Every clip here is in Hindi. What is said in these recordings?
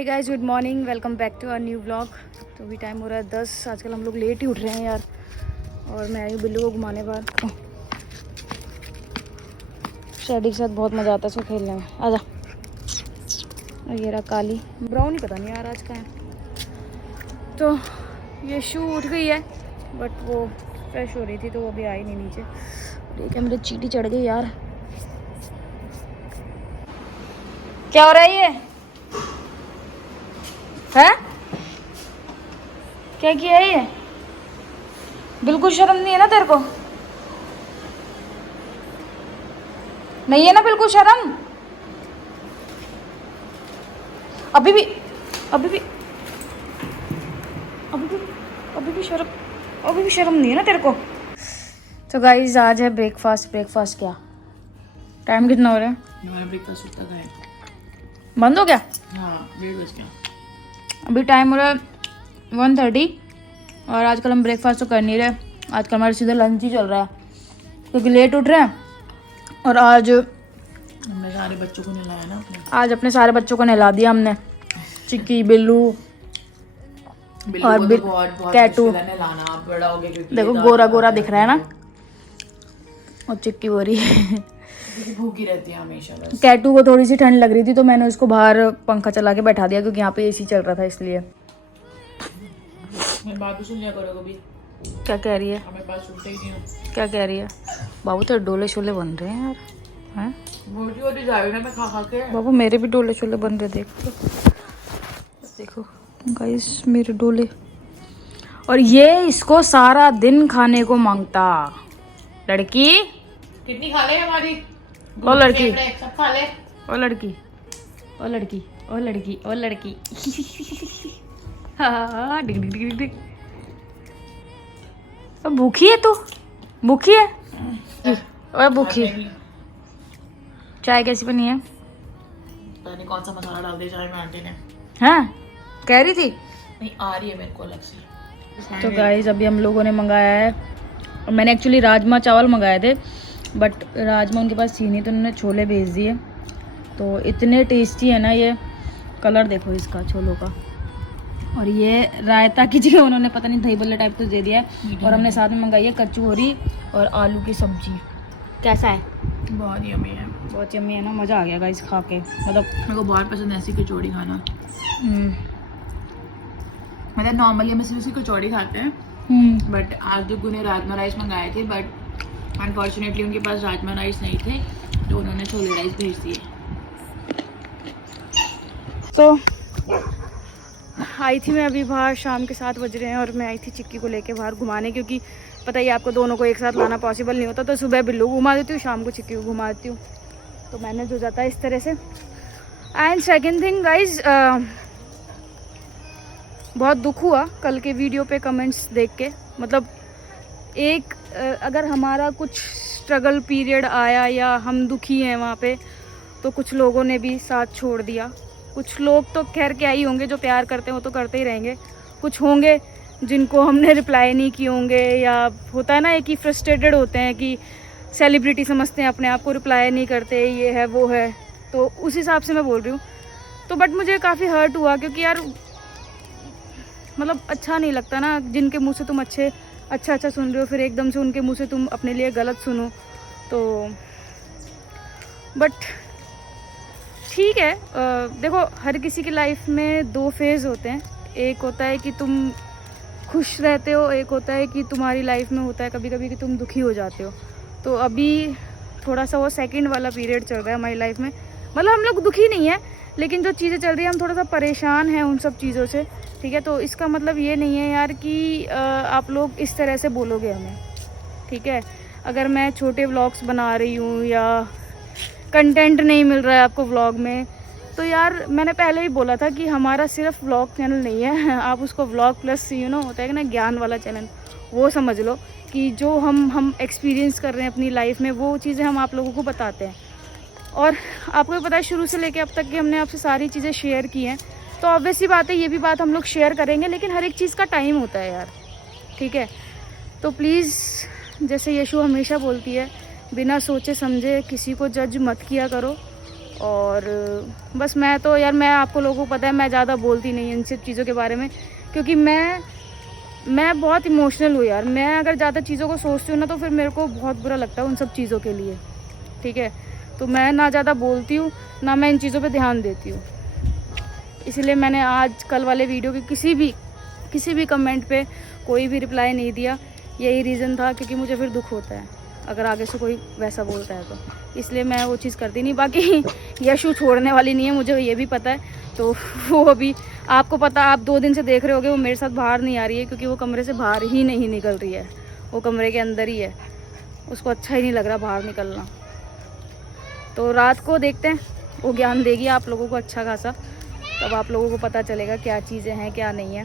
Hey guys, good morning, welcome back to our new vlog. तो अभी टाइम हो रहा है 10। आजकल हम लोग लेट ही उठ रहे हैं यार। और मैं आई बिल्लू को घुमाने बाहर। शैडी के साथ बहुत मज़ा आता है इसको खेलने में। आजा। और ये रहा काली, ब्राउन ही पता नहीं यार आज का है। तो ये शू उठ गई है बट वो फ्रेश हो रही थी तो वो अभी आई नहीं नीचे। ठीक है, मेरे चींटी चढ़ गई यार। क्या हो रहा है ये है? क्या किया है ये? बिल्कुल शर्म नहीं है ना तेरे को? नहीं है ना बिल्कुल शर्म? अभी भी शर्म नहीं है ना तेरे को? तो गाइस आज है ब्रेकफास्ट क्या टाइम कितना हो रहा है? हमारा ब्रेकफास्ट उतना का है। बंद हो गया? हाँ, 1:30 बज गया। अभी टाइम हो रहा है 1:30 और आजकल हम ब्रेकफास्ट तो कर नहीं रहे। आजकल हमारा सीधा लंच ही चल रहा है क्योंकि लेट उठ रहे हैं। और आज हमने सारे बच्चों को नहलाया ना अपने सारे बच्चों को नहला दिया हमने। चिक्की, बिल्लू और बहुत कैटू। नहलाना, आप बड़ा हो गया क्योंकि देखो गोरा गोरा दिख रहा है ना। और चिक्की हो रही है भूखी रहती है हमेशा बस। कैटू को थोड़ी सी ठंड लग रही थी तो मैंने उसको बाहर पंखा चला के बैठा दिया क्योंकि यहाँ पे एसी चल रहा था इसलिए। मेरी बात भी सुन लिया करो कभी। क्या कह रही है? हमें पास सुनते ही नहीं हो। क्या कह रही है? बाबू तो डोले शोले बन रहे हैं यार। हैं? मोटी होती जा रही ना मैं खा के। बाबू मेरे भी डोले शोले बन रहे, देखो गाइस मेरे डोले। और ये इसको सारा दिन खाने को मांगता। लड़की कितनी खा ले हमारी? ओ लड़की, सब खा ले। ओ लड़की, ओ लड़की, ओ लड़की, ओ लड़की। हाँ डिग डिग डिग डिग। अब भूखी है तू? भूखी है? और भूखी। चाय कैसी बनी है? पता नहीं कौन सा मसाला डाल दिया चाय में आंटी ने। हाँ कह रही थी। नहीं आ रही है मेरे को अलग से। तो गाइस अभी हम लोगों ने मंगाया है। और मैंने एक्चुअली राजमा चावल मंगाए थे बट राजमा उनके पास थी नहीं तो उन्होंने छोले भेज दिए। तो इतने टेस्टी है ना ये। कलर देखो इसका छोलों का। और ये रायता की जगह उन्होंने पता नहीं दही बल्ला टाइप तो दे दिया है। और हमने साथ में मंगाई है कचौरी और आलू की सब्जी। कैसा है? बहुत यम्मी है। बहुत यम्मी है ना। मज़ा आ गया गाइस खा के। मतलब मेरे को बहुत पसंद है ऐसी कचौड़ी खाना। मतलब नॉर्मली हम सिर्फ कचौड़ी खाते हैं बट आज दुगू ने राजमा राइस मंगाए थे बट अनफॉर्चुनेटली उनके पास राजमा राइस नहीं थे तो उन्होंने छोले राइस भेज दिए। तो आई थी मैं अभी बाहर, शाम के 7 बज रहे हैं और मैं आई थी चिक्की को लेके बाहर घुमाने क्योंकि पता ही आपको दोनों को एक साथ लाना पॉसिबल नहीं होता। तो सुबह बिल्लू घुमा देती हूँ, शाम को चिक्की को घुमा देती हूँ। तो मैनेज हो जाता है इस तरह से। एंड सेकेंड थिंग गाइज, बहुत दुख हुआ कल के वीडियो पे कमेंट्स देख के। मतलब एक अगर हमारा कुछ स्ट्रगल पीरियड आया या हम दुखी हैं वहाँ पे तो कुछ लोगों ने भी साथ छोड़ दिया। कुछ लोग तो खैर क्या ही होंगे, जो प्यार करते हैं वो तो करते ही रहेंगे। कुछ होंगे जिनको हमने रिप्लाई नहीं किए होंगे या होता है ना एक ही फ्रस्ट्रेटेड होते हैं कि सेलिब्रिटी समझते हैं अपने आप को, रिप्लाई नहीं करते, ये है वो है। तो उस हिसाब से मैं बोल रही हूँ। तो बट मुझे काफ़ी हर्ट हुआ क्योंकि यार मतलब अच्छा नहीं लगता ना जिनके मुंह से तुम अच्छा सुन रहे हो फिर एकदम से उनके मुंह से तुम अपने लिए गलत सुनो। तो बट ठीक है। देखो हर किसी की लाइफ में 2 फेज़ होते हैं। एक होता है कि तुम खुश रहते हो, एक होता है कि तुम्हारी लाइफ में होता है कभी कभी कि तुम दुखी हो जाते हो। तो अभी थोड़ा सा वो सेकंड वाला पीरियड चल रहा है हमारी लाइफ में। मतलब हम लोग दुखी नहीं है लेकिन जो चीज़ें चल रही है हम थोड़ा सा परेशान हैं उन सब चीज़ों से। ठीक है, तो इसका मतलब ये नहीं है यार कि आप लोग इस तरह से बोलोगे हमें। ठीक है, अगर मैं छोटे व्लॉग्स बना रही हूँ या कंटेंट नहीं मिल रहा है आपको व्लॉग में तो यार मैंने पहले ही बोला था कि हमारा सिर्फ व्लॉग चैनल नहीं है। आप उसको व्लॉग प्लस होता है कि ना ज्ञान वाला चैनल, वो समझ लो कि जो हम एक्सपीरियंस कर रहे हैं अपनी लाइफ में वो चीज़ें हम आप लोगों को बताते हैं। और आपको भी पता है शुरू से लेके अब तक कि हमने आपसे सारी चीज़ें शेयर की हैं। तो ऑब्वियस ही बात है ये भी बात हम लोग शेयर करेंगे लेकिन हर एक चीज़ का टाइम होता है यार। ठीक है, तो प्लीज़ जैसे यीशु हमेशा बोलती है बिना सोचे समझे किसी को जज मत किया करो और बस मैं तो यार, मैं आपको लोगों को पता है मैं ज़्यादा बोलती नहीं इन सब चीज़ों के बारे में, क्योंकि मैं बहुत इमोशनल हूँ यार। मैं अगर ज़्यादा चीज़ों को सोचती हूँ ना तो फिर मेरे को बहुत बुरा लगता है उन सब चीज़ों के लिए, ठीक है। तो मैं ना ज़्यादा बोलती हूँ, ना मैं इन चीज़ों पे ध्यान देती हूँ। इसलिए मैंने आज कल वाले वीडियो के किसी भी कमेंट पे कोई भी रिप्लाई नहीं दिया। यही रीज़न था, क्योंकि मुझे फिर दुख होता है अगर आगे से कोई वैसा बोलता है तो, इसलिए मैं वो चीज़ करती नहीं। बाकी यशु छोड़ने वाली नहीं है, मुझे ये भी पता है। तो वो अभी आपको पता, आप 2 दिन से देख रहे होगे वो मेरे साथ बाहर नहीं आ रही है, क्योंकि वो कमरे से बाहर ही नहीं निकल रही है। वो कमरे के अंदर ही है, उसको अच्छा ही नहीं लग रहा बाहर निकलना। तो रात को देखते हैं, वो ज्ञान देगी आप लोगों को अच्छा खासा, तब आप लोगों को पता चलेगा क्या चीज़ें हैं क्या नहीं है।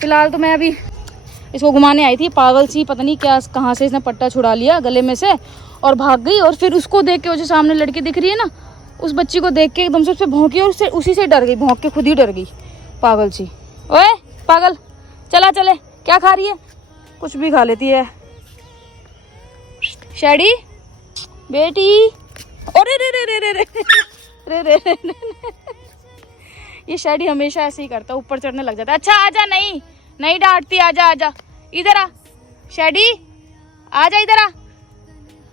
फ़िलहाल तो मैं अभी इसको घुमाने आई थी, पागल सी, पता नहीं क्या कहाँ से इसने पट्टा छुड़ा लिया गले में से और भाग गई। और फिर उसको देख के, वो जो सामने लड़की दिख रही है ना, उस बच्ची को देख के एकदम से उससे भौंकी और उससे उसी से डर गई, भौंक के खुद ही डर गई, पागल सी। ओए पागल, चला चले, क्या खा रही है? कुछ भी खा लेती है। शैडी बेटी, अरे रे रे रे रे रे रे रे रे रे। ये शैडी हमेशा ऐसे ही करता है, ऊपर चढ़ने लग जाता है। अच्छा आजा, नहीं नहीं डांटती, आजा आजा, इधर आ शैडी, आजा इधर आ।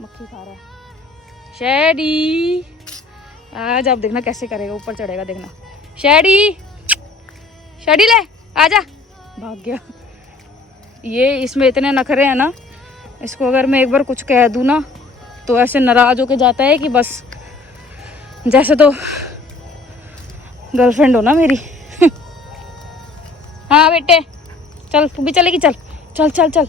मक्खी खा रहा है शैडी, आज अब देखना कैसे करेगा, ऊपर चढ़ेगा देखना। शैडी, शैडी ले आजा, भाग गया। ये इसमें इतने नखरे हैं ना, इसको अगर मैं एक बार कुछ कह दूँ ना तो ऐसे नाराज होके जाता है कि बस जैसे तो गर्लफ्रेंड हो ना मेरी। हाँ बेटे चल, तू भी चलेगी, चल चल चल चल।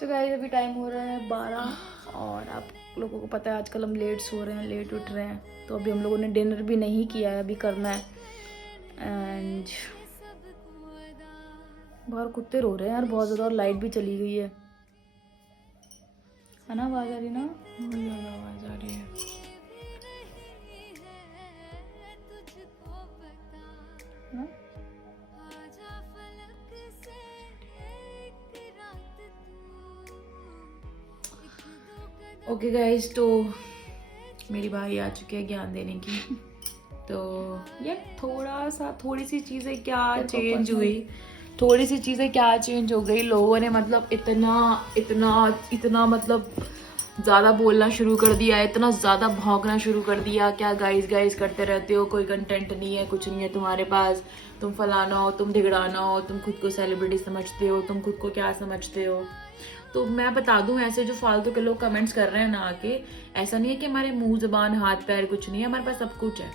तो गाइस अभी टाइम हो रहा है 12, और आप लोगों को पता है आजकल हम लेट सो रहे हैं, लेट उठ रहे हैं। तो अभी हम लोगों ने डिनर भी नहीं किया है, अभी करना है। एंड बाहर कुत्ते रो रहे हैं यार बहुत ज़्यादा, और लाइट भी चली गई है ना? आवाज़ आ रही ना? बहुत ज़्यादा आवाज़ आ रही है। हाँ? ओके गाइस, तो मेरी बारी आ चुकी है ज्ञान देने की। तो यार थोड़ी सी चीज़ें क्या चेंज हुई, थोड़ी सी चीज़ें क्या चेंज हो गई। लोगों ने मतलब इतना इतना इतना मतलब ज़्यादा बोलना शुरू कर दिया, इतना ज़्यादा भौंकना शुरू कर दिया। क्या गाइस गाइस करते रहते हो, कोई कंटेंट नहीं है, कुछ नहीं है तुम्हारे पास, तुम फलाना हो, तुम ढिगड़ाना हो, तुम खुद को सेलिब्रिटी समझते हो, तुम खुद को क्या समझते हो। तो मैं बता दूं, ऐसे जो फालतू के लोग कमेंट्स कर रहे हैं ना आके, ऐसा नहीं है कि हमारे मुंह जुबान हाथ पैर कुछ नहीं है, हमारे पास सब कुछ है,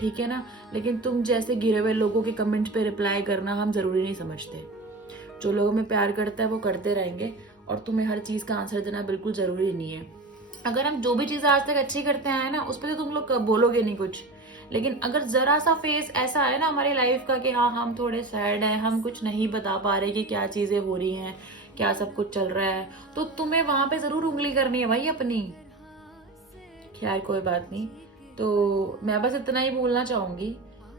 ठीक है ना। लेकिन तुम जैसे गिरे हुए लोगों के कमेंट्स पे रिप्लाई करना हम जरूरी नहीं समझते। जो लोगों में प्यार करता है वो करते रहेंगे, और तुम्हें हर चीज़ का आंसर देना बिल्कुल ज़रूरी नहीं है। अगर हम जो भी चीज़ें आज तक अच्छी करते आए हैं ना, उस पर तो तुम लोग बोलोगे नहीं कुछ, लेकिन अगर ज़रा सा फेस ऐसा है ना हमारी लाइफ का कि हाँ हम थोड़े सैड हैं, हम कुछ नहीं बता पा रहे कि क्या चीज़ें हो रही हैं, क्या सब कुछ चल रहा है, तो तुम्हें वहाँ पे ज़रूर उंगली करनी है भाई अपनी। खैर कोई बात नहीं। तो मैं बस इतना ही बोलना चाहूँगी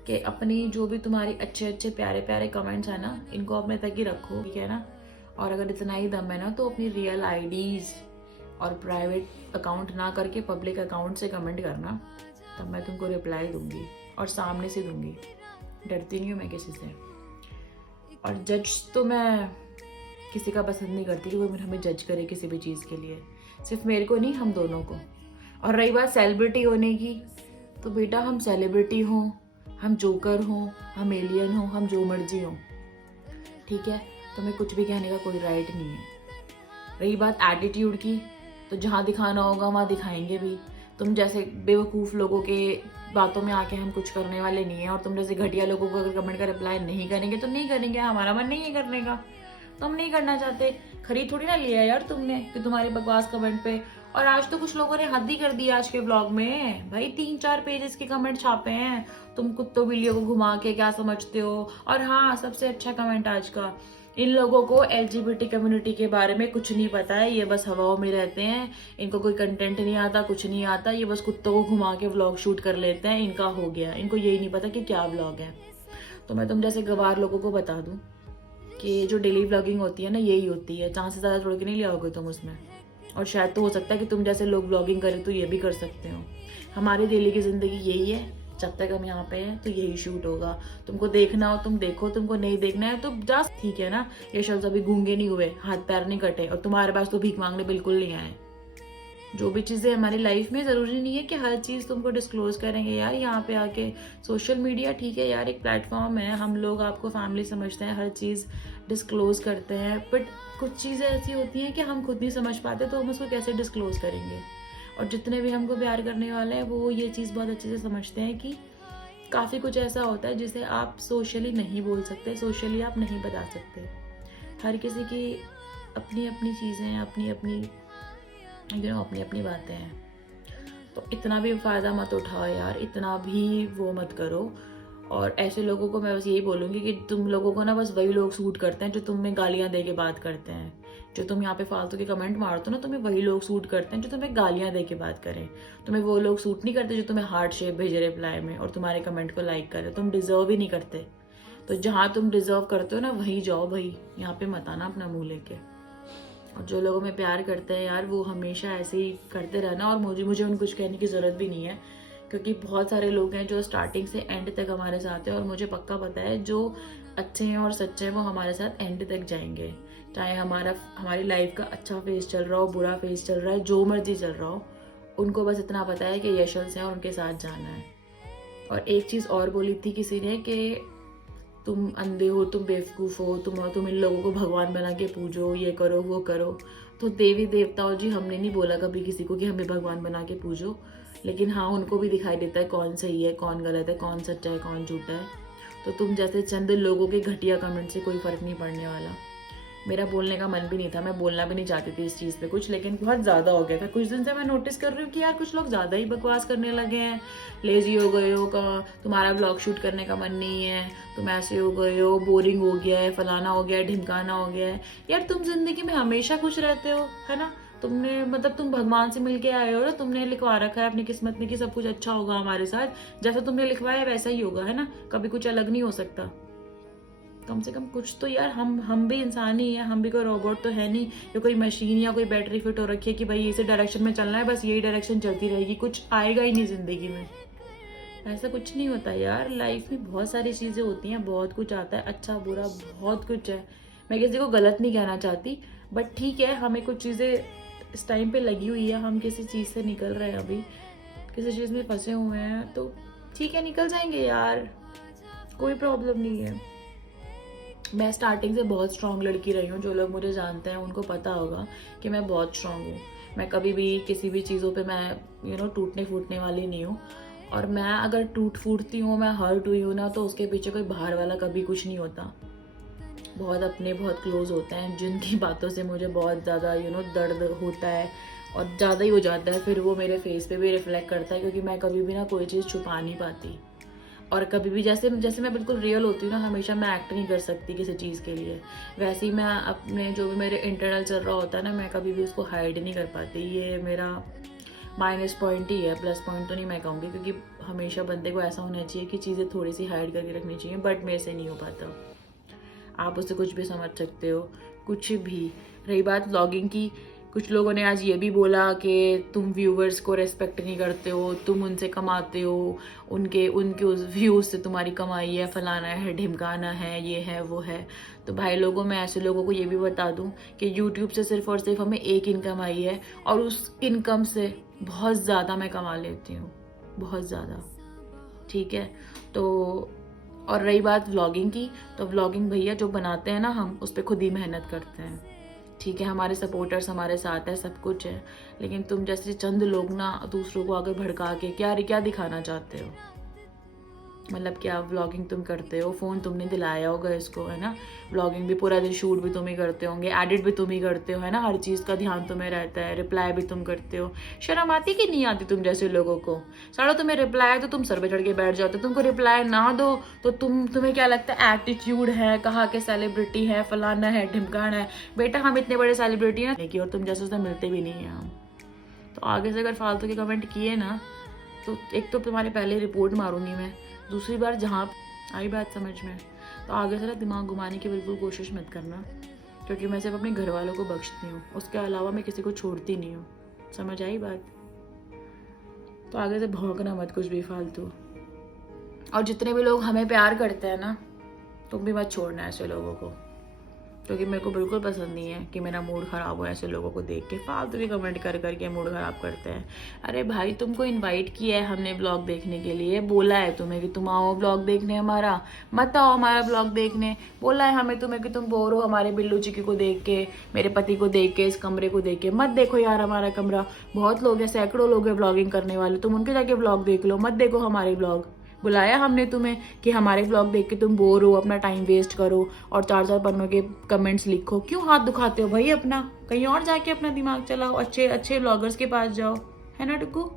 कि अपनी जो भी तुम्हारी अच्छे अच्छे प्यारे प्यारे कमेंट्स हैं ना, इनको अपने तक ही रखो, ठीक है ना। और अगर इतना ही दम है ना तो अपनी रियल आईडीज़ और प्राइवेट अकाउंट ना करके पब्लिक अकाउंट से कमेंट करना, तब मैं तुमको रिप्लाई दूंगी, और सामने से दूंगी, डरती नहीं हूँ मैं किसी से। और जज तो मैं किसी का पसंद नहीं करती कि वो हमें जज करे किसी भी चीज़ के लिए, सिर्फ मेरे को नहीं, हम दोनों को। और रही बात सेलिब्रिटी होने की, तो बेटा हम सेलिब्रिटी हों, हम जोकर हों, हम एलियन हों, हम जो मर्जी हों, ठीक है, तुम्हें कुछ भी कहने का कोई राइट नहीं है। रही बात एटीट्यूड की, तो जहाँ दिखाना होगा वहाँ दिखाएंगे भी। तुम जैसे बेवकूफ़ लोगों के बातों में आके हम कुछ करने वाले नहीं हैं, और तुम जैसे घटिया लोगों को अगर कमेंट का रिप्लाई नहीं करेंगे तो नहीं करेंगे, हमारा मन नहीं है करने का, तो हम नहीं करना चाहते। खरीद थोड़ी ना लिया यार तुमने कि तुम्हारी बकवास कमेंट पे। और आज तो कुछ लोगों ने हद ही कर दिया आज के ब्लॉग में भाई, 3-4 पेजेस के कमेंट छापे हैं, तुम कुत्तों बिल्लियों को घुमा के क्या समझते हो। और हाँ, सबसे अच्छा कमेंट आज का, इन लोगों को LGBT कम्युनिटी के बारे में कुछ नहीं पता है, ये बस हवाओं में रहते हैं, इनको कोई कंटेंट नहीं आता, कुछ नहीं आता, ये बस कुत्तों को घुमा के व्लॉग शूट कर लेते हैं, इनका हो गया, इनको यही नहीं पता कि क्या व्लॉग है। तो मैं तुम जैसे गवार लोगों को बता दूं कि जो डेली व्लॉगिंग होती है ना यही होती है, चांसेस ज़्यादा थोड़े कि नहीं लिया होगे तुम उसमें। और शायद तो हो सकता है कि तुम जैसे लोग व्लॉगिंग करें तो ये भी कर सकते हो। हमारी डेली की ज़िंदगी यही है, जब तक हम यहाँ पे हैं तो यही शूट होगा। तुमको देखना हो तुम देखो, तुमको नहीं देखना है तो जस्ट ठीक है ना। ये शख्स अभी गूंगे नहीं हुए, हाथ पैर नहीं कटे और तुम्हारे पास तो भीख मांगने बिल्कुल नहीं आए। जो भी चीज़ें हमारी लाइफ में, ज़रूरी नहीं है कि हर चीज़ तुमको डिस्क्लोज करेंगे यार यहाँ पे आके। सोशल मीडिया ठीक है यार, एक प्लेटफॉर्म है, हम लोग आपको फैमिली समझते हैं, हर चीज़ डिस्क्लोज करते हैं, बट कुछ चीज़ें ऐसी होती हैं कि हम खुद नहीं समझ पाते तो हम उसको कैसे डिस्क्लोज करेंगे। और जितने भी हमको प्यार करने वाले हैं वो ये चीज़ बहुत अच्छे से समझते हैं कि काफ़ी कुछ ऐसा होता है जिसे आप सोशली नहीं बोल सकते, सोशली आप नहीं बता सकते। हर किसी की अपनी अपनी चीज़ें हैं, अपनी अपनी अपनी अपनी बातें हैं। तो इतना भी फ़ायदा मत उठाओ यार, इतना भी वो मत करो। और ऐसे लोगों को मैं बस यही बोलूँगी कि तुम लोगों को ना बस वही लोग सूट करते हैं जो तुम्हें गालियाँ दे के बात करते हैं। जो तुम यहाँ पे फालतू के कमेंट मारते हो ना, तुम्हें वही लोग सूट करते हैं जो तुम्हें गालियाँ दे के बात करें। तुम्हें वो लोग सूट नहीं करते जो तुम्हें हार्ट शेप भेजे रिप्लाई में और तुम्हारे कमेंट को लाइक करे। तुम डिजर्व ही नहीं करते। तो जहाँ तुम डिजर्व करते हो ना वहीं जाओ भाई, यहाँ पे मत आना अपना मुँह लेके। और जो लोगों में प्यार करते हैं यार वो हमेशा ऐसे ही करते रहना। और मुझे उन कुछ कहने की ज़रूरत भी नहीं है, क्योंकि बहुत सारे लोग हैं जो स्टार्टिंग से एंड तक हमारे साथ हैं और मुझे पक्का पता है जो अच्छे हैं और सच्चे हैं वो हमारे साथ एंड तक जाएंगे। चाहे हमारी लाइफ का अच्छा फेज चल रहा हो, बुरा फेज चल रहा है, जो मर्जी चल रहा हो, उनको बस इतना पता है कि यशवंत हैं और उनके साथ जाना है। और एक चीज़ और बोली थी किसी ने कि तुम अंधे हो, तुम बेवकूफ़ हो, तुम इन लोगों को भगवान बना के पूजो, ये करो वो करो। तो देवी देवताओं जी, हमने नहीं बोला कभी किसी को कि हमें भगवान बना के पूजो, लेकिन हाँ उनको भी दिखाई देता है कौन सही है, कौन गलत है, कौन सच्चा है, कौन झूठा है। तो तुम जैसे चंद लोगों के घटिया कमेंट से कोई फ़र्क नहीं पड़ने वाला। मेरा बोलने का मन भी नहीं था, मैं बोलना भी नहीं चाहती थी इस चीज़ पे कुछ, लेकिन बहुत ज़्यादा हो गया था। कुछ दिन से मैं नोटिस कर रही हूँ कि यार कुछ लोग ज़्यादा ही बकवास करने लगे हैं, लेजी हो गए हो, तुम्हारा ब्लॉग शूट करने का मन नहीं है, तुम ऐसे हो गए हो, बोरिंग हो गया है, फलाना हो गया है, ढिमकाना हो गया है। यार तुम जिंदगी में हमेशा खुश रहते हो, है ना। तुमने मतलब तुम भगवान से मिलके आए हो ना, तुमने लिखवा रखा है अपनी किस्मत में कि सब कुछ अच्छा होगा हमारे साथ, जैसा तुमने लिखवाया वैसा ही होगा, है ना। कभी कुछ अलग नहीं हो सकता। कम से कम कुछ तो यार, हम भी इंसान ही हैं, हम भी कोई रोबोट तो है नहीं, या कोई मशीन या कोई बैटरी फिट हो रखी है कि भाई इसी डायरेक्शन में चलना है, बस यही डायरेक्शन चलती रहेगी, कुछ आएगा ही नहीं जिंदगी में। ऐसा कुछ नहीं होता यार, लाइफ में बहुत सारी चीज़ें होती हैं, बहुत कुछ आता है, अच्छा बुरा बहुत कुछ है। मैं किसी को गलत नहीं कहना चाहती, बट ठीक है, हमें कुछ चीज़ें इस टाइम पे लगी हुई है, हम किसी चीज़ से निकल रहे हैं, अभी किसी चीज़ में फंसे हुए हैं, तो ठीक है निकल जाएंगे यार, कोई प्रॉब्लम नहीं है। मैं स्टार्टिंग से बहुत स्ट्रांग लड़की रही हूँ, जो लोग मुझे जानते हैं उनको पता होगा कि मैं बहुत स्ट्रांग हूँ। मैं कभी भी किसी भी चीज़ों पे मैं टूटने फूटने वाली नहीं हूँ। और मैं अगर टूट फूटती हूँ, मैं हर्ट हुई हूँ ना, तो उसके पीछे कोई बाहर वाला कभी कुछ नहीं होता। बहुत अपने बहुत क्लोज होते हैं जिनकी बातों से मुझे बहुत ज़्यादा दर्द होता है और ज़्यादा ही हो जाता है, फिर वो मेरे फेस पे भी रिफ्लेक्ट करता है, क्योंकि मैं कभी भी ना कोई चीज़ छुपा नहीं पाती। और कभी भी जैसे मैं बिल्कुल रियल होती हूँ ना, हमेशा मैं एक्ट नहीं कर सकती किसी चीज़ के लिए, वैसे ही मैं अपने जो भी मेरे इंटरनल चल रहा होता है ना, मैं कभी भी उसको हाइड नहीं कर पाती। ये मेरा माइनस पॉइंट ही है, प्लस पॉइंट तो नहीं मैं कहूँगी, क्योंकि हमेशा बंदे को ऐसा होना चाहिए कि चीज़ें थोड़ी सी हाइड करके रखनी चाहिए, बट मेरे से नहीं हो पाता। आप उससे कुछ भी समझ सकते हो, कुछ भी। रही बात व्लॉगिंग की, कुछ लोगों ने आज ये भी बोला कि तुम व्यूवर्स को रेस्पेक्ट नहीं करते हो, तुम उनसे कमाते हो, उनके उस व्यूज़ से तुम्हारी कमाई है, फलाना है, ढिमकाना है, ये है वो है। तो भाई लोगों, मैं ऐसे लोगों को ये भी बता दूं कि यूट्यूब से सिर्फ और सिर्फ हमें एक इनकम आई है, और उस इनकम से बहुत ज़्यादा मैं कमा लेती हूँ, बहुत ज़्यादा, ठीक है। तो और रही बात व्लॉगिंग की, तो व्लॉगिंग भैया जो बनाते हैं ना, हम उस पर खुद ही मेहनत करते हैं, ठीक है। हमारे सपोर्टर्स हमारे साथ है, सब कुछ है, लेकिन तुम जैसे चंद लोग ना दूसरों को आगे भड़का के क्या दिखाना चाहते हो। मतलब क्या व्लॉगिंग तुम करते हो, फ़ोन तुमने दिलाया होगा इसको, है ना। व्लॉगिंग भी पूरा दिन शूट भी तुम ही करते होंगे, एडिट भी तुम ही करते हो, है ना। हर चीज़ का ध्यान तुम्हें रहता है, रिप्लाई भी तुम करते हो। शर्म आती कि नहीं आती तुम जैसे लोगों को। सारा तुम्हें रिप्लाई है तो तुम सर पे चढ़ के बैठ जाते हो, तुमको रिप्लाई ना दो तो तुम्हें क्या लगता है, एटीट्यूड है, कहाँ के सेलिब्रिटी है, फलाना है, ढिमकाना है। बेटा हम इतने बड़े सेलिब्रिटी हैं लेकिन, और तुम जैसे उससे मिलते भी नहीं हैं हम। तो आगे से अगर फालतू के कमेंट किए ना, तो एक तो तुम्हारे पहले रिपोर्ट मारूंगी मैं, दूसरी बार जहाँ आई बात समझ में, तो आगे से ना दिमाग घुमाने की बिल्कुल कोशिश मत करना, क्योंकि मैं सिर्फ अपने घर वालों को बख्शती हूँ, उसके अलावा मैं किसी को छोड़ती नहीं हूँ। समझ आई बात? तो आगे से भौंकना मत कुछ भी फालतू। और जितने भी लोग हमें प्यार करते हैं ना, तुम भी मत छोड़ना ऐसे लोगों को, क्योंकि मेरे को बिल्कुल पसंद नहीं है कि मेरा मूड ख़राब हो ऐसे लोगों को देख के। फालतू भी कमेंट कर करके मूड ख़राब करते हैं। अरे भाई, तुमको इनवाइट किया है हमने ब्लॉग देखने के लिए, बोला है तुम्हें कि तुम आओ ब्लॉग देखने हमारा, मत आओ हमारा ब्लॉग देखने। बोला है हमें तुम्हें कि तुम बोर हो हमारे बिल्लू चिकी को देख के, मेरे पति को देख के, इस कमरे को देख के। मत देखो यार हमारा कमरा, बहुत लोग हैं, सैकड़ों लोग हैं ब्लॉगिंग करने वाले, तुम उनके जाके ब्लॉग देख लो, मत देखो हमारे ब्लॉग। बुलाया हमने तुम्हें कि हमारे ब्लॉग देख के तुम बोर हो, अपना टाइम वेस्ट करो और 4-4 पन्नों के कमेंट्स लिखो। क्यों हाथ दुखाते हो भाई अपना? कहीं और जाके अपना दिमाग चलाओ, अच्छे अच्छे ब्लॉगर्स के पास जाओ, है ना टुक्कू?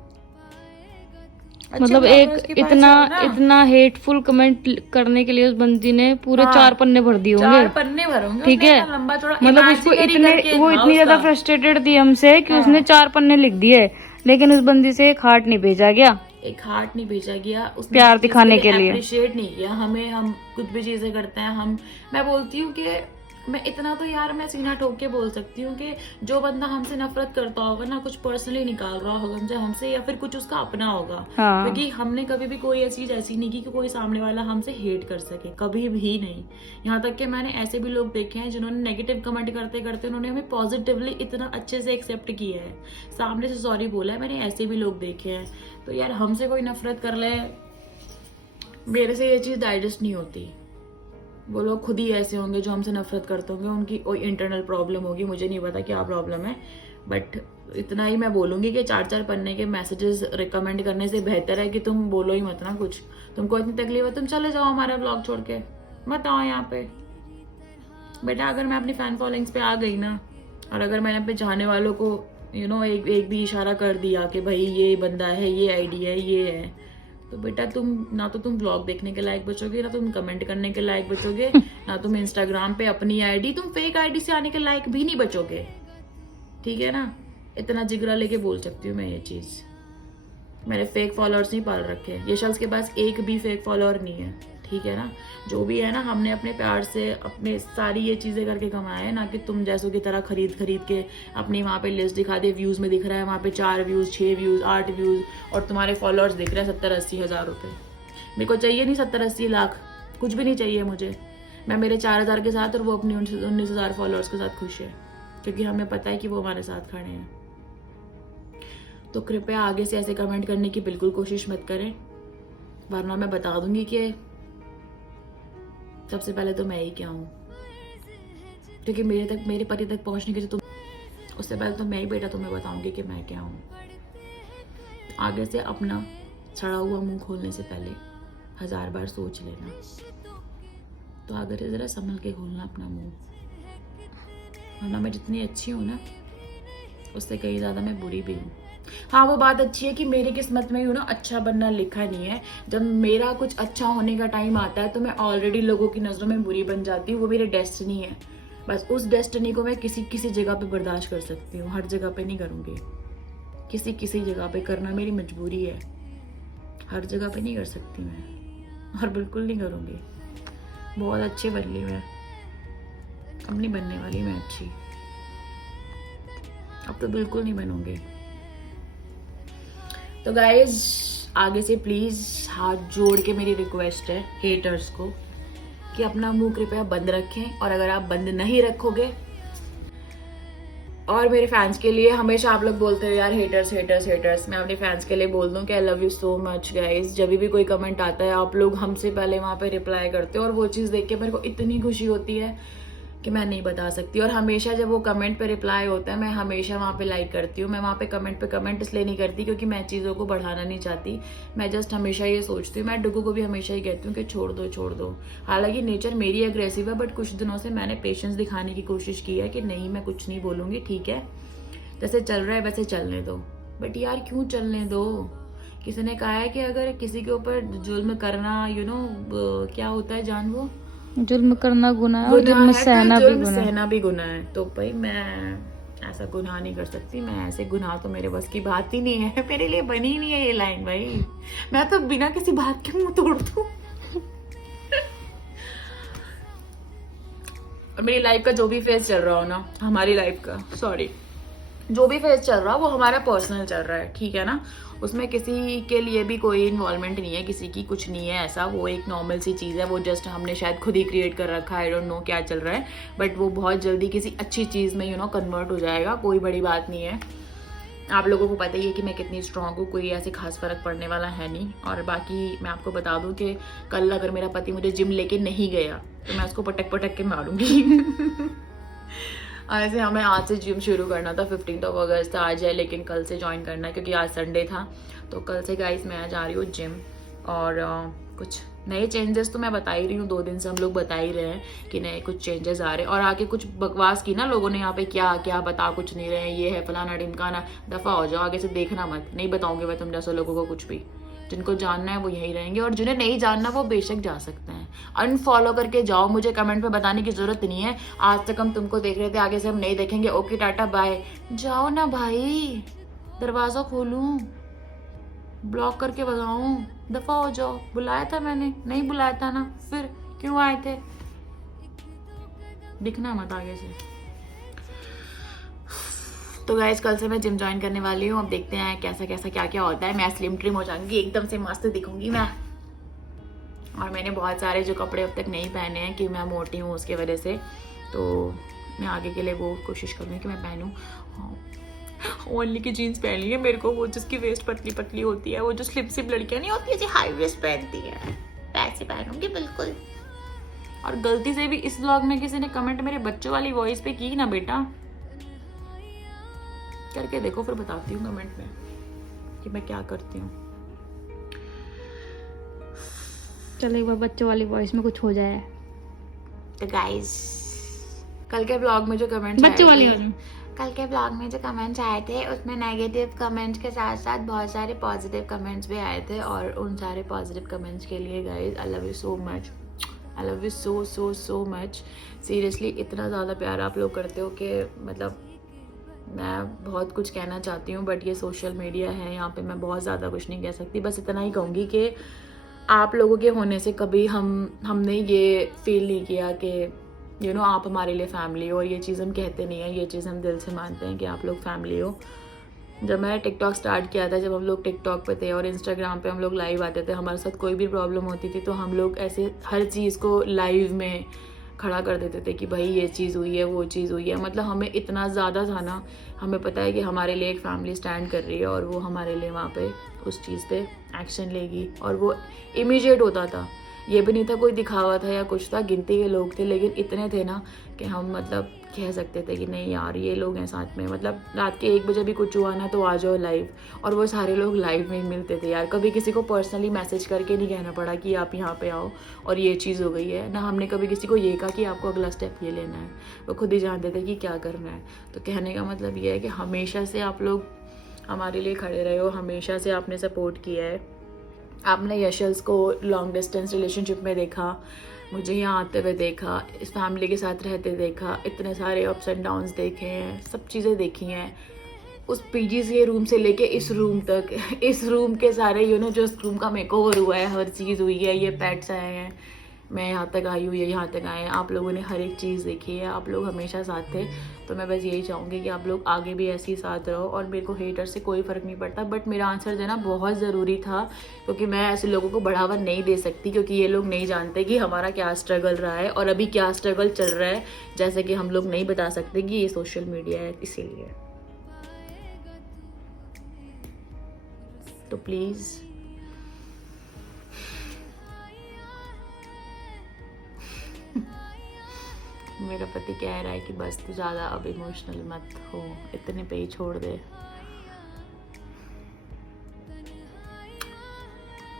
मतलब एक इतना हेटफुल कमेंट करने के लिए उस बंदी ने पूरे 4 पन्ने भर दिए होंगे। 4 पन्ने भरोगे, ठीक है। लंबा चौड़ा मतलब उसको इतनी ज्यादा फ्रस्ट्रेटेड थी हमसे कि उसने 4 पन्ने लिख दिए, लेकिन उस बंदी से एक हार्ट नहीं भेजा गया, एक हार्ट नहीं भेजा गया, उसने प्यार दिखाने के लिए अप्रिशिएट नहीं किया हमें। हम कुछ भी चीजें करते हैं, मैं बोलती हूँ कि मैं इतना तो यार मैं सीना ठोक के बोल सकती हूँ कि जो बंदा हमसे नफरत करता होगा ना, कुछ पर्सनली निकाल रहा होगा हमसे, या फिर कुछ उसका अपना होगा। हाँ। क्योंकि हमने कभी भी कोई चीज ऐसी नहीं की कि कोई सामने वाला हमसे हेट कर सके, कभी भी नहीं। यहाँ तक कि मैंने ऐसे भी लोग देखे हैं जिन्होंने नेगेटिव कमेंट करते करते उन्होंने हमें पॉजिटिवली इतना अच्छे से एक्सेप्ट किया है, सामने से सॉरी बोला है। मैंने ऐसे भी लोग देखे हैं। तो यार हमसे कोई नफरत कर ले, मेरे से ये चीज डाइजेस्ट नहीं होती। वो लोग खुद ही ऐसे होंगे जो हमसे नफरत करते होंगे, उनकी कोई इंटरनल प्रॉब्लम होगी, मुझे नहीं पता क्या प्रॉब्लम है। बट इतना ही मैं बोलूंगी कि 4-4 पन्ने के मैसेजेस रिकमेंड करने से बेहतर है कि तुम बोलो ही मत ना कुछ। तुमको इतनी तकलीफ है, तुम चले जाओ हमारा ब्लॉग छोड़ के, मत आओ यहाँ पे। बेटा अगर मैं अपनी फैन फॉलोइंग्स पे आ गई ना, और अगर मैंने अपने चाहने वालों को एक भी इशारा कर दिया कि भाई ये बंदा है, ये आईडी है, ये है, तो बेटा तुम ब्लॉग देखने के लायक बचोगे, ना तुम कमेंट करने के लायक बचोगे, ना तुम इंस्टाग्राम पे अपनी आईडी, तुम फेक आईडी से आने के लायक भी नहीं बचोगे। ठीक है ना? इतना जिगरा लेके बोल सकती हूँ मैं ये चीज। मैंने फेक फॉलोअर्स नहीं पाल रखे, ये शख्स के पास एक भी फेक फॉलोअर नहीं है। ठीक है ना? जो भी है ना, हमने अपने प्यार से अपने सारी ये चीजें करके कमाए हैं, ना कि तुम जैसों की तरह खरीद के अपनी वहां पे लिस्ट दिखा दे, व्यूज में दिख रहा है वहां पे 4 व्यूज, 6 व्यूज, 8 व्यूज, और तुम्हारे फॉलोअर्स दिख रहे हैं 70-80 हज़ार रुपए। मेरे को चाहिए नहीं 70-80 लाख, कुछ भी नहीं चाहिए मुझे। मैं मेरे 4,000 के साथ और वो अपनी 19,000 फॉलोअर्स के साथ खुश है, क्योंकि हमें पता है कि वो हमारे साथ खड़े हैं। तो कृपया आगे से ऐसे कमेंट करने की बिल्कुल कोशिश मत करें, वरना मैं बता दूंगी कि सबसे पहले तो मैं ही क्या हूँ, क्योंकि मेरे पति तक पहुंचने के लिए उससे पहले तो मैं ही बेटा तुम्हें बताऊंगी कि मैं क्या हूँ। आगे से अपना सड़ा हुआ मुंह खोलने से पहले 1000 बार सोच लेना। तो आगे से जरा संभल के खोलना अपना मुंह, वरना मैं जितनी अच्छी हूँ ना, उससे कहीं ज्यादा मैं बुरी भी हूँ। हाँ, वो बात अच्छी है कि मेरी किस्मत में अच्छा बनना लिखा नहीं है। जब मेरा कुछ अच्छा होने का टाइम आता है तो मैं ऑलरेडी लोगों की नजरों में बुरी बन जाती हूँ। वो मेरी डेस्टिनी है। बस उस डेस्टिनी को मैं किसी जगह पे बर्दाश्त कर सकती हूँ, हर जगह पे नहीं करूँगी। किसी जगह पे करना मेरी मजबूरी है, हर जगह पे नहीं कर सकती मैं, और बिल्कुल नहीं करूँगी। बहुत अच्छी बन ली मैं, अब नहीं बनने वाली मैं अच्छी, अब तो बिल्कुल नहीं बनूंगी। तो गाइज आगे से प्लीज हाथ जोड़ के मेरी रिक्वेस्ट है हेटर्स को कि अपना मुंह कृपया बंद रखें, और अगर आप बंद नहीं रखोगे, और मेरे फैंस के लिए हमेशा आप लोग बोलते हो यार हेटर्स, मैं अपने फैंस के लिए बोल दूं कि I love you so much guys. जब भी कोई कमेंट आता है आप लोग हमसे पहले वहां पे रिप्लाई करते हो, और वो चीज़ देख के मेरे को इतनी खुशी होती है कि मैं नहीं बता सकती। और हमेशा जब वो कमेंट पे रिप्लाई होता है, मैं हमेशा वहाँ पे लाइक करती हूँ। मैं वहाँ पे कमेंट इसलिए नहीं करती क्योंकि मैं चीज़ों को बढ़ाना नहीं चाहती। मैं जस्ट हमेशा ये सोचती हूँ, मैं डुगू को भी हमेशा ही कहती हूँ कि छोड़ दो। हालांकि नेचर मेरी एग्रेसिव है, बट कुछ दिनों से मैंने पेशेंस दिखाने की कोशिश की है कि नहीं, मैं कुछ नहीं बोलूँगी, ठीक है, जैसे चल रहा है वैसे चलने दो। बट यार क्यों चलने दो? किसी ने कहा है कि अगर किसी के ऊपर जुल्म करना क्या होता है जान, वो जुल्म करना गुनाह है, और जुल्म सहना भी गुनाह है। तो भाई मैं ऐसा गुनाह नहीं कर सकती, मैं ऐसे गुनाह तो मेरे बस की बात ही नहीं है, मेरे लिए बनी ही नहीं है ये लाइन भाई। मैं तो बिना किसी बात के मुंह तोड़ दूं। और मेरी लाइफ का जो भी फेज चल रहा हो ना, हमारी लाइफ का, सॉरी, जो भी फेज चल रहा है वो हमारा पर्सनल चल रहा है, ठीक है ना। उसमें किसी के लिए भी कोई इन्वॉल्वमेंट नहीं है, किसी की कुछ नहीं है ऐसा, वो एक नॉर्मल सी चीज़ है, वो जस्ट हमने शायद खुद ही क्रिएट कर रखा है, आई डोंट नो क्या चल रहा है, बट वो बहुत जल्दी किसी अच्छी चीज़ में कन्वर्ट हो जाएगा, कोई बड़ी बात नहीं है। आप लोगों को पता ही है कि मैं कितनी स्ट्रांग हूँ, कोई ऐसे खास फर्क पड़ने वाला है नहीं। और बाकी मैं आपको बता दूँ कि कल अगर मेरा पति मुझे जिम लेके नहीं गया तो मैं उसको पटक पटक के मारूंगी। ऐसे हमें आज से जिम शुरू करना था, 15 अगस्त आज है, लेकिन कल से ज्वाइन करना है क्योंकि आज संडे था। तो कल से गाइस मैं जा रही हूँ जिम। और कुछ नए चेंजेस तो मैं बता ही रही हूँ, 2 दिन से हम लोग बता ही रहे हैं कि नए कुछ चेंजेस आ रहे हैं। और आके कुछ बकवास की ना लोगों ने यहाँ पे, क्या क्या बता कुछ नहीं रहे हैं, ये है फलाना ढिमकाना, दफ़ा हो जाओ, आगे से देखना मत, नहीं बताऊंगी मैं तुम जैसे लोगों को कुछ भी। जिनको जानना है वो यहीं रहेंगे और जिन्हें नहीं जानना वो बेशक जा सकते हैं। अनफॉलो करके जाओ, मुझे कमेंट में बताने की जरूरत नहीं है आज तक हम तुमको देख रहे थे, आगे से हम नहीं देखेंगे, ओके टाटा बाय। जाओ ना भाई, दरवाजा खोलूं, ब्लॉक करके भगाऊं, दफा हो जाओ। बुलाया था मैंने, नहीं बुलाया था ना, फिर क्यों आए थे, दिखना मत आगे से। तो गाइस कल से मैं जिम ज्वाइन करने वाली हूँ, अब देखते हैं कैसा कैसा क्या क्या होता है। मैं स्लिम ट्रिम हो जाऊंगी, एकदम से मस्त दिखूंगी मैं। और मैंने बहुत सारे जो कपड़े अब तक नहीं पहने हैं कि मैं मोटी हूँ उसके वजह से, तो मैं आगे के लिए वो कोशिश करूँगी कि मैं पहनूँ। ओनली की जीन्स पहन ली है मेरे को, वो जिसकी वेस्ट पतली पतली होती है, वो जो स्लिप स्लिप लड़कियाँ नहीं होती है जो हाई वेस्ट पहनती है, वैसे पहनूंगी बिल्कुल। और गलती से भी इस व्लॉग में किसी ने कमेंट मेरे बच्चों वाली वॉइस पे की ना बेटा, करके देखो, फिर बताती हूँ कमेंट में कि मैं क्या करती हूँ। चलो एक बार बच्चों वाली वॉइस में कुछ हो जाए। तो गाइस कल के ब्लॉग में जो कमेंट्स बच्चों वाली कल के ब्लॉग में जो कमेंट्स आए थे उसमें नेगेटिव कमेंट्स के साथ साथ बहुत सारे पॉजिटिव कमेंट्स भी आए थे। और उन सारे पॉजिटिव कमेंट्स के लिए guys I love you so much, I love you so so so much. Seriously इतना ज़्यादा प्यार आप लोग करते हो कि मतलब मैं बहुत कुछ कहना चाहती हूँ, बट ये सोशल मीडिया है, यहाँ पे मैं बहुत ज़्यादा कुछ नहीं कह सकती। बस इतना ही कहूँगी कि आप लोगों के होने से कभी हमने ये फील नहीं किया कि आप हमारे लिए फैमिली हो। और ये चीज़ हम कहते नहीं हैं, ये चीज़ हम दिल से मानते हैं कि आप लोग फैमिली हो। जब मैंने टिकटॉक स्टार्ट किया था, जब हम लोग टिकटॉक पे थे और इंस्टाग्राम पे हम लोग लाइव आते थे, हमारे साथ कोई भी प्रॉब्लम होती थी तो हम लोग ऐसे हर चीज़ को लाइव में खड़ा कर देते थे कि भाई ये चीज़ हुई है, वो चीज़ हुई है। मतलब हमें इतना ज़्यादा था ना, हमें पता है कि हमारे लिए एक फैमिली स्टैंड कर रही है और वो हमारे लिए वहाँ पे उस चीज़ पे एक्शन लेगी। और वो इमीडिएट होता था, ये भी नहीं था कोई दिखावा था या कुछ था, गिनती के लोग थे लेकिन इतने थे ना कि हम मतलब कह सकते थे कि नहीं यार ये लोग हैं साथ में। मतलब रात के 1 बजे भी कुछ हुआ ना तो आ जाओ लाइव, और वो सारे लोग लाइव में ही मिलते थे यार। कभी किसी को पर्सनली मैसेज करके नहीं कहना पड़ा कि आप यहाँ पे आओ और ये चीज़ हो गई है ना, हमने कभी किसी को ये कहा कि आपको अगला स्टेप ये लेना है, वो खुद ही जानते थे कि क्या करना है। तो कहने का मतलब ये है कि हमेशा से आप लोग हमारे लिए खड़े रहे हो, हमेशा से आपने सपोर्ट किया है। आपने यशल्स को लॉन्ग डिस्टेंस रिलेशनशिप में देखा, मुझे यहाँ आते हुए देखा, इस फैमिली के साथ रहते देखा, इतने सारे अप्स एंड डाउन्स देखे हैं, सब चीज़ें देखी हैं। उस पीजीसीए रूम से लेके इस रूम तक, इस रूम के सारे जो इस रूम का मेकओवर हुआ है, हर चीज़ हुई है, ये पेट्स आए हैं, मैं यहाँ तक आई हूँ, ये यहाँ तक आए हैं, आप लोगों ने हर एक चीज़ देखी है, आप लोग हमेशा साथ थे। तो मैं बस यही चाहूँगी कि आप लोग आगे भी ऐसे ही साथ रहो। और मेरे को हेटर से कोई फ़र्क नहीं पड़ता, बट मेरा आंसर देना बहुत ज़रूरी था क्योंकि मैं ऐसे लोगों को बढ़ावा नहीं दे सकती, क्योंकि ये लोग नहीं जानते कि हमारा क्या स्ट्रगल रहा है और अभी क्या स्ट्रगल चल रहा है, जैसे कि हम लोग नहीं बता सकते कि ये सोशल मीडिया है, इसीलिए। तो प्लीज़ मेरा पति कह रहा है कि बस तू ज़्यादा अब इमोशनल मत हो, इतने पे ही छोड़ दे।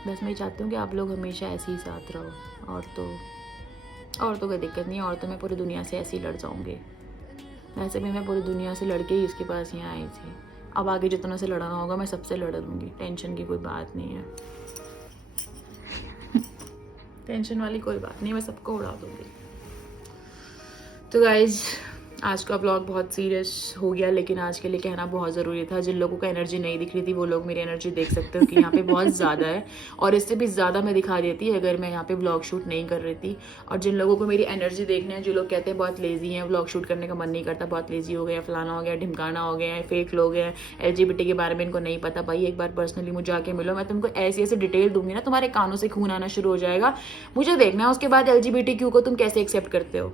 बस मैं चाहती हूँ कि आप लोग हमेशा ऐसे ही साथ रहो। और तो कोई दिक्कत नहीं है, और तो मैं पूरी दुनिया से ऐसे ही लड़ जाऊँगी। वैसे भी मैं पूरी दुनिया से लड़के ही इसके पास यहाँ आई थी। अब आगे जितना से लड़ना होगा मैं सबसे लड़ लूँगी, टेंशन की कोई बात नहीं है। टेंशन वाली कोई बात नहीं, मैं सबको उड़ा दूँगी। तो गाइज आज का ब्लॉग बहुत सीरियस हो गया, लेकिन आज के लिए कहना बहुत ज़रूरी था। जिन लोगों को एनर्जी नहीं दिख रही थी वो लोग मेरी एनर्जी देख सकते हो कि यहाँ पे बहुत ज़्यादा है, और इससे भी ज़्यादा मैं दिखा देती अगर मैं यहाँ पे ब्लॉग शूट नहीं कर रही थी। और जिन लोगों को मेरी एनर्जी देखना है, जो लोग कहते हैं बहुत लेजी हैं, ब्लॉग शूट करने का मन नहीं करता, बहुत लेजी हो गया, फलाना हो गया, ढिमकाना हो गया, फेक लोग हैं, LGBT के बारे में इनको नहीं पता, भाई एक बार पर्सनली मुझे आके मिलो, मैं तुमको ऐसी ऐसी डिटेल दूंगी ना, तुम्हारे कानों से खून आना शुरू हो जाएगा। मुझे देखना है उसके बाद LGBTQ को तुम कैसे एक्सेप्ट करते हो।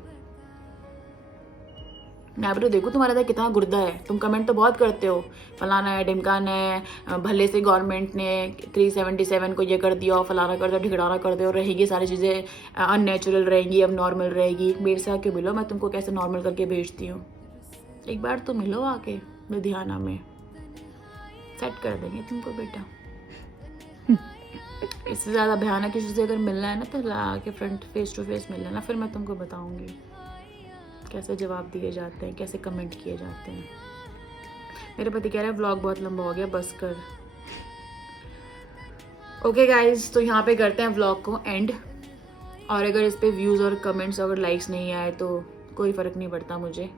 मैं भी तो देखो तुम्हारे अंदर कितना गुर्दा है। तुम कमेंट तो बहुत करते हो, फलाना है, ढिमकाना है, भले से गवर्नमेंट ने 377 को ये कर दिया, फलाना कर दिया, ठिकराना कर दिया, और रहेगी सारी चीज़ें अननेचुरल रहेंगी, अब नॉर्मल रहेगी। मेरे से आके मिलो, मैं तुमको कैसे नॉर्मल करके भेजती हूँ। एक बार तो मिलो आके लुधियाना में, सेट कर देंगे तुमको बेटा। इससे ज़्यादा भयानक किसी से अगर मिलना है ना तो आके फ्रंट फेस टू फेस मिलना ना, फिर मैं तुमको बताऊँगी कैसे जवाब दिए जाते हैं, कैसे कमेंट किए जाते हैं। मेरे पति कह रहे हैं व्लॉग बहुत लंबा हो गया, बस कर। ओके गाइज, तो यहाँ पे करते हैं व्लॉग को एंड। और अगर इस पे व्यूज़ और कमेंट्स अगर लाइक्स नहीं आए तो कोई फ़र्क नहीं पड़ता मुझे।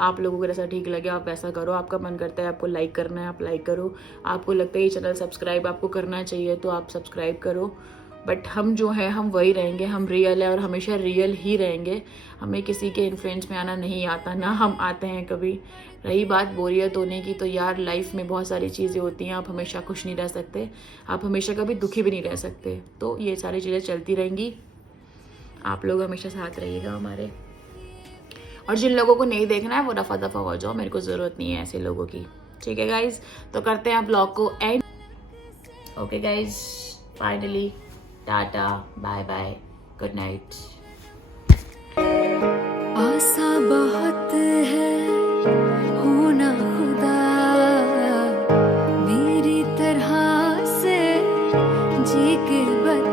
आप लोगों को जैसा ठीक लगे आप वैसा करो। आपका मन करता है आपको लाइक करना है, आप लाइक करो। आपको लगता है ये चैनल सब्सक्राइब आपको करना चाहिए तो आप सब्सक्राइब करो। बट हम जो है हम वही रहेंगे, हम रियल है और हमेशा रियल ही रहेंगे। हमें किसी के इन्फ्लुएंस में आना नहीं आता, ना हम आते हैं कभी। रही बात बोरियत होने की, तो यार लाइफ में बहुत सारी चीज़ें होती हैं, आप हमेशा खुश नहीं रह सकते, आप हमेशा कभी दुखी भी नहीं रह सकते। तो ये सारी चीज़ें चलती रहेंगी, आप लोग हमेशा साथ रहिएगा हमारे। और जिन लोगों को नहीं देखना है वो रफा दफा हो जाओ, मेरे को ज़रूरत नहीं है ऐसे लोगों की। ठीक है गाइज, तो करते हैं ब्लॉग को end. Okay guys, finally tata, bye bye, good night. आशा बहुत है होना खुदा मेरी तरह से जी के बता।